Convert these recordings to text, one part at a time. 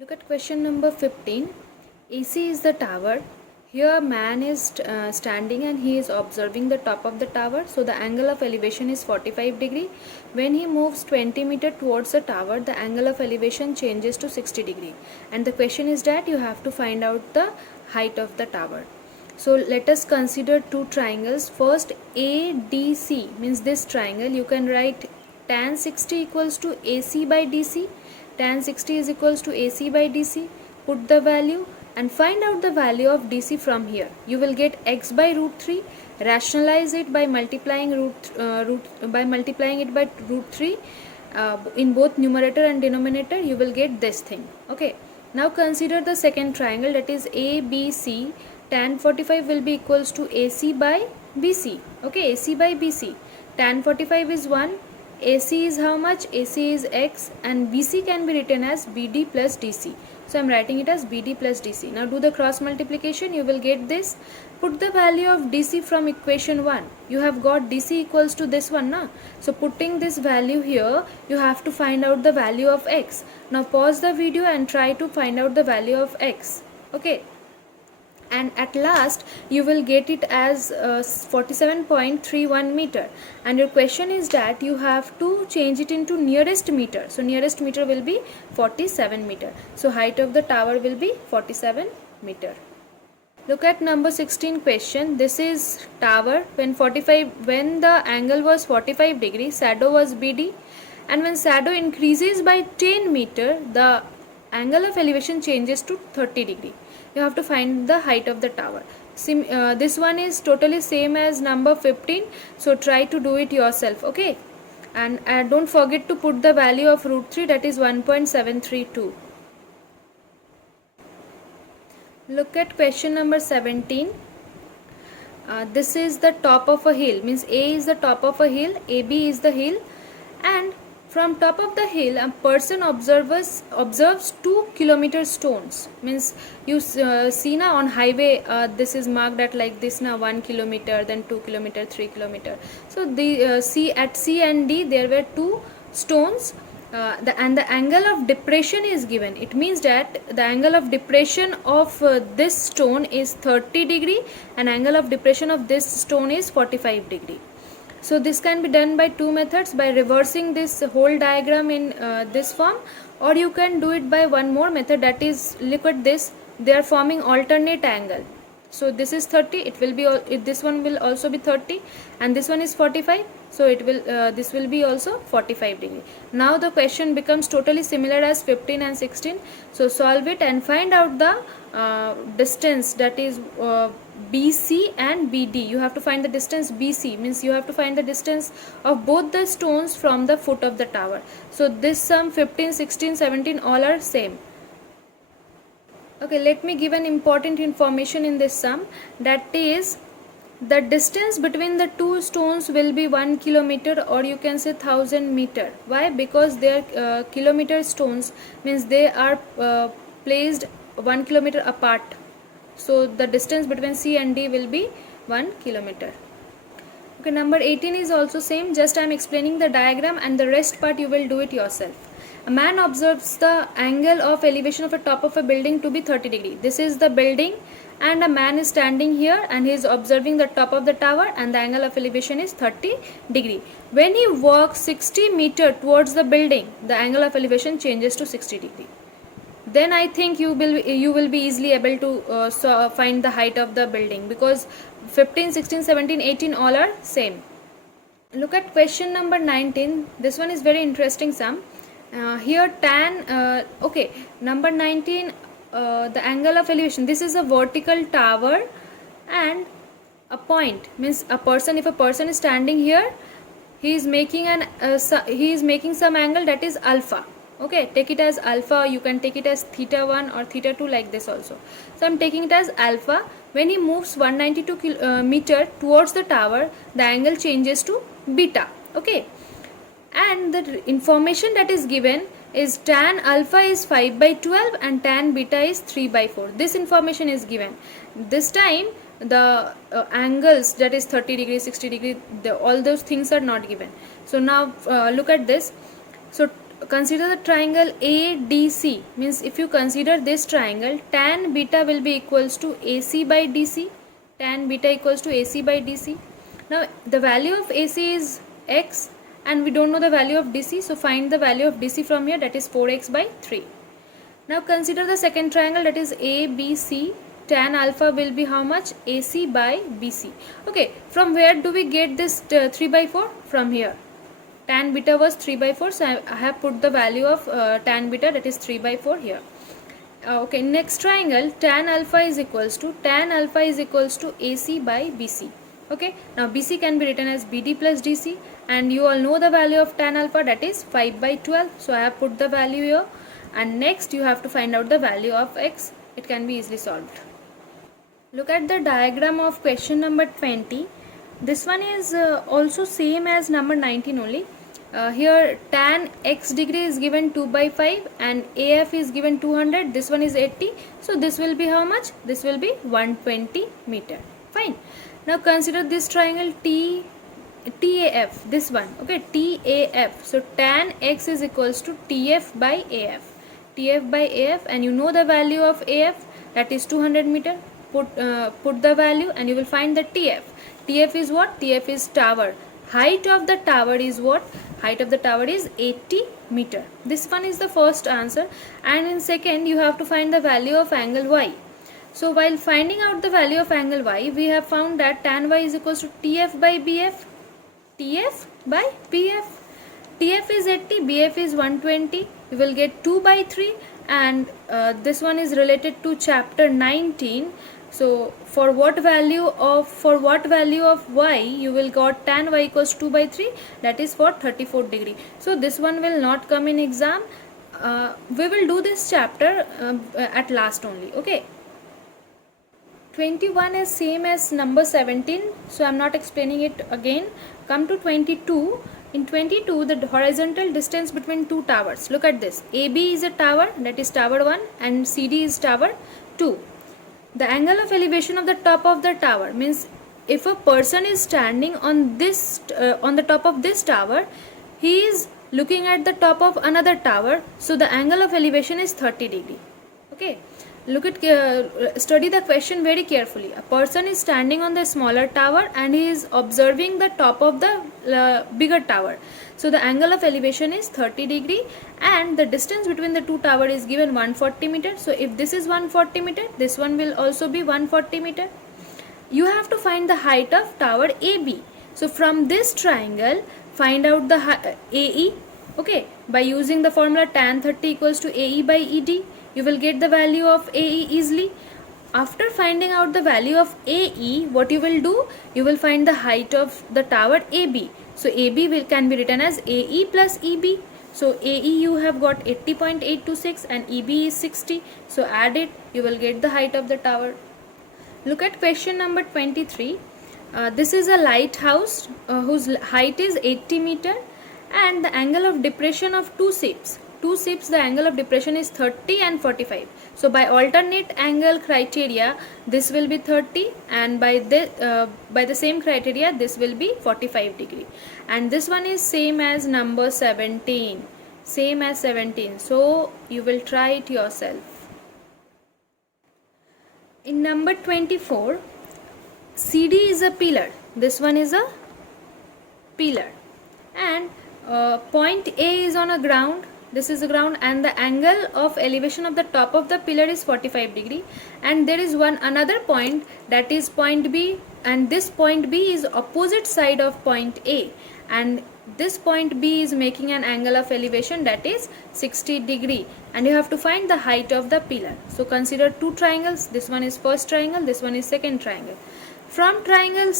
Look at question number 15. AC is the tower. Here a man is standing and he is observing the top of the tower. So the angle of elevation is 45 degree. When he moves 20 meter towards the tower, the angle of elevation changes to 60 degree. And the question is that you have to find out the height of the tower. So let us consider two triangles. First, ADC means this triangle. You can write tan 60 equals to AC by DC. Tan 60 is equals to AC by DC. Put the value and find out the value of DC from here. You will get x by root 3. Rationalize it by multiplying it by root 3 in both numerator and denominator. You will get this thing. Okay. Now consider the second triangle, that is ABC. Tan 45 will be equals to AC by BC. Okay, AC by BC. Tan 45 is 1. AC is how much? AC is x, and BC can be written as BD plus DC. So I am writing it as BD plus DC. Now do the cross multiplication. You will get this. Put the value of DC from equation 1. You have got DC equals to this one, na? So putting this value here, you have to find out the value of x. Now pause the video and try to find out the value of x. Okay. And at last you will get it as 47.31 meter, and your question is that you have to change it into nearest meter. So nearest meter will be 47 meter. So height of the tower will be 47 meter. Look at number 16 question. This is tower. When the angle was 45 degree, shadow was BD, and when shadow increases by 10 meter, the angle of elevation changes to 30 degree. You have to find the height of the tower. This one is totally same as number 15, so try to do it yourself. Okay, and don't forget to put the value of root 3, that is 1.732. Look at question number 17. This is the top of a hill, means A is the top of a hill, AB is the hill, and from top of the hill a person observes 2 kilometer stones. Means you see now on highway, this is marked at like this now, 1 kilometer, then 2 kilometer, 3 kilometer. So the at C and D there were 2 stones, and the angle of depression is given. It means that the angle of depression of this stone is 30 degree, and angle of depression of this stone is 45 degree. So this can be done by two methods, by reversing this whole diagram in this form, or you can do it by one more method, that is, look at this, they are forming alternate angle. So this is 30, it will be this one will also be 30, and this one is 45, so it will this will be also 45 degree. Now the question becomes totally similar as 15 and 16. So solve it and find out the distance, that is BC and BD. You have to find the distance BC, means you have to find the distance of both the stones from the foot of the tower. So this sum 15, 16, 17 all are same. Okay, let me give an important information in this sum, that is the distance between the two stones will be 1 kilometer, or you can say 1000 meter. Why? Because they are kilometer stones, means they are placed 1 kilometer apart. So the distance between C and D will be 1 kilometer. Okay, number 18 is also same, just I am explaining the diagram, and the rest part you will do it yourself. A man observes the angle of elevation of the top of a building to be 30 degree. This is the building, and a man is standing here and he is observing the top of the tower, and the angle of elevation is 30 degree. When he walks 60 meter towards the building, the angle of elevation changes to 60 degree. Then I think you will be easily able to find the height of the building, because 15, 16, 17, 18 all are same. Look at question number 19. This one is very interesting sum. Here tan, okay, number 19, the angle of elevation, this is a vertical tower, and a point, means a person, if a person is standing here, he is making some angle, that is alpha. Okay, take it as alpha, you can take it as theta 1 or theta 2, like this also. So I am taking it as alpha. When he moves 192 meter towards the tower, the angle changes to beta. Okay, and the information that is given is tan alpha is 5 by 12 and tan beta is 3 by 4. This information is given. This time the angles, that is 30 degree, 60 degree, all those things are not given. So now look at this. So consider the triangle ADC, means if you consider this triangle, tan beta will be equals to AC by DC. Tan beta equals to AC by DC. Now the value of AC is x and we don't know the value of DC, so find the value of DC from here, that is 4x by 3. Now consider the second triangle, that is ABC. Tan alpha will be how much? AC by BC. Okay, from where do we get this 3 by 4? From here. Tan beta was 3 by 4, so I have put the value of tan beta, that is 3 by 4 here. Okay, next triangle, tan alpha is equals to AC by BC. Okay, now BC can be written as BD plus DC, and you all know the value of tan alpha, that is 5 by 12, so I have put the value here. And next you have to find out the value of x. It can be easily solved. Look at the diagram of question number 20. This one is also same as number 19 only. Here tan x degree is given 2 by 5 and AF is given 200. This one is 80. So this will be how much? This will be 120 meter. Fine. Now consider this triangle TAF. This one. Okay, TAF. So tan x is equals to TF by AF. TF by AF, and you know the value of AF, that is 200 meter. Put the value and you will find the TF. TF is what? TF is tower. Height of the tower is what? Height of the tower is 80 meter. This one is the first answer, and in second you have to find the value of angle Y. So while finding out the value of angle Y, we have found that tan Y is equals to TF by BF. TF by BF. TF is 80, BF is 120. You will get 2 by 3, and this one is related to chapter 19. So for what value of y you will got tan y equals 2 by 3, that is for 34 degree. So this one will not come in exam. We will do this chapter at last only. Okay. 21 is same as number 17, so I am not explaining it again. Come to 22. In 22, the horizontal distance between two towers. Look at this. AB is a tower, that is tower 1, and CD is tower 2. The angle of elevation of the top of the tower, means if a person is standing on this on the top of this tower, he is looking at the top of another tower, so the angle of elevation is 30 degree. Okay, look at study the question very carefully. A person is standing on the smaller tower and he is observing the top of the bigger tower, so the angle of elevation is 30 degree, and the distance between the two towers is given 140 meter. So if this is 140 meter, this one will also be 140 meter. You have to find the height of tower AB. So from this triangle, find out the AE. Okay, by using the formula tan 30 equals to AE by ED, you will get the value of AE easily. After finding out the value of AE, what you will do? You will find the height of the tower AB. So AB can be written as AE plus EB. So AE you have got 80.826 and EB is 60. So add it, you will get the height of the tower. Look at question number 23. This is a lighthouse whose height is 80 meter, and the angle of depression of two ships, the angle of depression is 30 and 45. So by alternate angle criteria, this will be 30, and by the same criteria, this will be 45 degree. And this one is same as number 17. Same as 17. So you will try it yourself. In number 24, CD is a pillar. This one is a pillar, and point A is on a ground. This is the ground, and the angle of elevation of the top of the pillar is 45 degree, and there is another point, that is point B, and this point B is opposite side of point A, and this point B is making an angle of elevation, that is 60 degree, and you have to find the height of the pillar. So consider two triangles. This one is first triangle, this one is second triangle. From triangle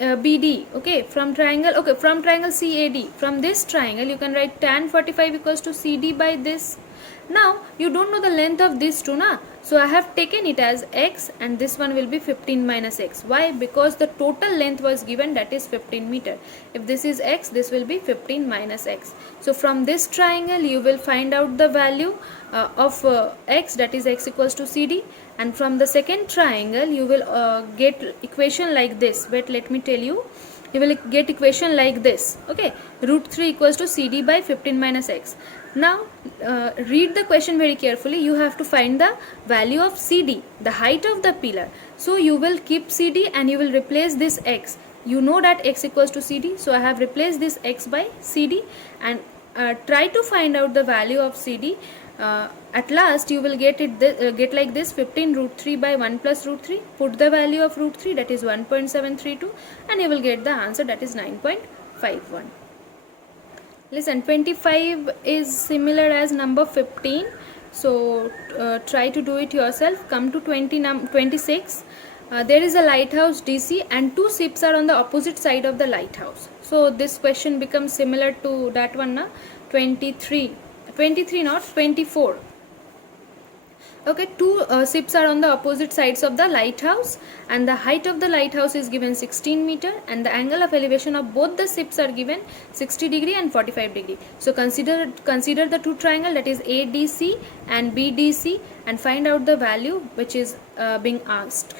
BD, from triangle CAD, from this triangle you can write tan 45 equals to CD by this. Now you don't know the length of these two, na? So I have taken it as x, and this one will be 15 minus x. Why? Because the total length was given, that is 15 meter. If this is x, this will be 15 minus x. So from this triangle you will find out the value of x, that is x equals to CD, and from the second triangle you will get equation like this. Wait, let me tell you. you will get equation like this. Okay, root 3 equals to CD by 15 minus x. Now read the question very carefully. You have to find the value of CD, the height of the pillar. So you will keep CD and you will replace this x. You know that x equals to CD, so I have replaced this x by CD, and try to find out the value of CD. At last you will get get like this: 15 root 3 by 1 plus root 3. Put the value of root 3, that is 1.732, and you will get the answer, that is 9.51. Listen, 25 is similar as number 15, so try to do it yourself. Come to 26. There is a lighthouse DC and two ships are on the opposite side of the lighthouse. So this question becomes similar to that one, na? 23 not 24. Okay, two ships are on the opposite sides of the lighthouse, and the height of the lighthouse is given 16 meter, and the angle of elevation of both the ships are given 60 degree and 45 degree. So consider the two triangle, that is ADC and BDC, and find out the value which is being asked.